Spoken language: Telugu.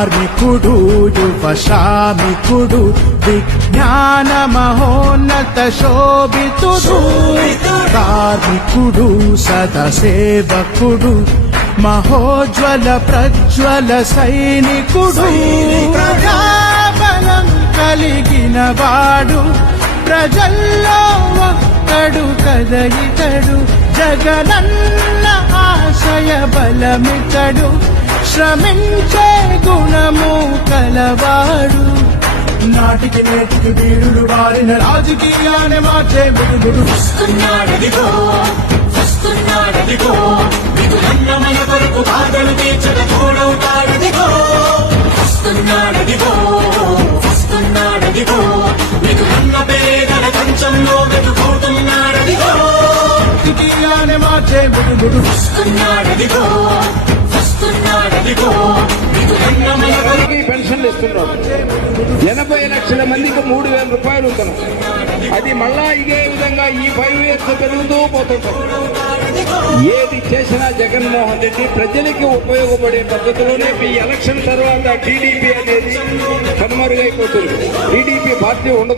కార్మికుడు యువ శ్రామికుడు విజ్ఞాన మహోన్నత శోభితుడు. కార్మికుడు సదసేవకుడు మహోజ్వల ప్రజ్వల సైనికుడు. ప్రజాబలం కలిగిన వాడు ప్రజల్లో ఒక్కడు కదయితడు జగనన్న ఆశయ బలమితడు. శ్రమించే గుణము కలవాడు. నాటికి నేటికి వీరుడు వారిన రాజకీయాన్ని మార్చే వెలుగుడు వస్తున్నాడదిగో వస్తున్నాడదిగో విధులన్న మన కొరకు బాధలు తీర్చక తోడవుతాడదిగో. వస్తున్నాడదిగో వస్తున్నాడదిగో విధులన్న పేదల కంచంలో వెతుకుతున్నాడదిగో. రాజకీయాన్ని మార్చే వెలుగుడు వస్తున్నాడదిగో వస్తున్నాడదిగో చేస్తున్నాడు ఎనభై లక్షల మందికి మూడు వేల రూపాయలు ఉంటున్నాం. అది మళ్ళా ఇదే విధంగా ఈ ఫైవ్ ఇయర్స్ పెరుగుతూ పోతుంటాం. ఏది చేసినా జగన్మోహన్ రెడ్డి ప్రజలకి ఉపయోగపడే పద్ధతిలోనే ఈ ఎలక్షన్ తర్వాత టీడీపీ అనేది కనుమరుగైపోతుంది. టీడీపీ పార్టీ ఉండదు.